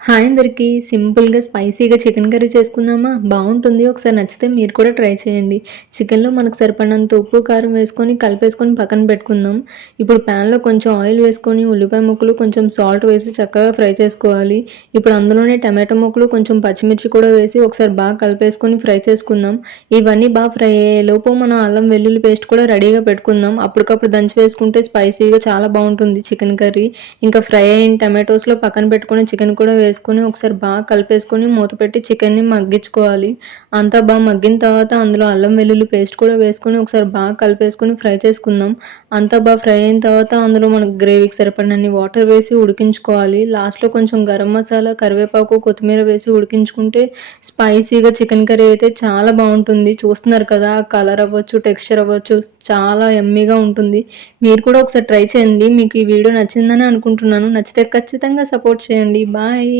Hi అందరికీ. సింపుల్‌గా, స్పైసీగా చికెన్ కర్రీ చేసుకుందామా? బావుంటుంది. ఒకసారి నచ్చితే మీరు కూడా ట్రై చేయండి. చికెన్‌లో మనకు సరిపడినంత ఉప్పు, కారం వేసుకొని కలిపేసుకొని పక్కన పెట్టుకుందాం. ఇప్పుడు ప్యాన్‌లో కొంచెం ఆయిల్ వేసుకొని ఉల్లిపాయ ముక్కలు, కొంచెం సాల్ట్ వేసి చక్కగా ఫ్రై చేసుకోవాలి. ఇప్పుడు అందులోనే టమాటో ముక్కలు, కొంచెం పచ్చిమిర్చి కూడా వేసి ఒకసారి బాగా కలిపేసుకొని ఫ్రై చేసుకుందాం. ఇవన్నీ బాగా ఫ్రై అయ్యేలోపు మనం అల్లం వెల్లుల్లి పేస్ట్ కూడా రెడీగా పెట్టుకుందాం. అప్పటికప్పుడు దంచి వేసుకుంటే స్పైసీగా చాలా బావుంటుంది చికెన్ కర్రీ. ఇంకా ఫ్రై అయిన టమాటోస్‌లో పక్కన పెట్టుకొని చికెన్ కూడా వేసుకొని ఒకసారి బాగా కలిపేసుకొని మూత పెట్టి చికెన్‌ని మగ్గించుకోవాలి. అంతా బాగా మగ్గిన తర్వాత అందులో అల్లం వెల్లుల్లి పేస్ట్ కూడా వేసుకొని ఒకసారి బాగా కలిపేసుకొని ఫ్రై చేసుకుందాం. అంతా బాగా ఫ్రై అయిన తర్వాత అందులో మనకు గ్రేవీకి సరిపడినన్ని వాటర్ వేసి ఉడికించుకోవాలి. లాస్ట్‌లో కొంచెం గరం మసాలా, కరివేపాకు, కొత్తిమీర వేసి ఉడికించుకుంటే స్పైసీగా చికెన్ కర్రీ అయితే చాలా బావుంటుంది. చూస్తున్నారు కదా! కలర్ అవ్వచ్చు, టెక్స్చర్ అవ్వచ్చు చాలా యమ్మీగా ఉంటుంది. మీరు కూడా ఒకసారి ట్రై చేయండి. మీకు ఈ వీడియో నచ్చిందని అనుకుంటున్నాను. నచ్చితే ఖచ్చితంగా సపోర్ట్ చేయండి. బాయ్.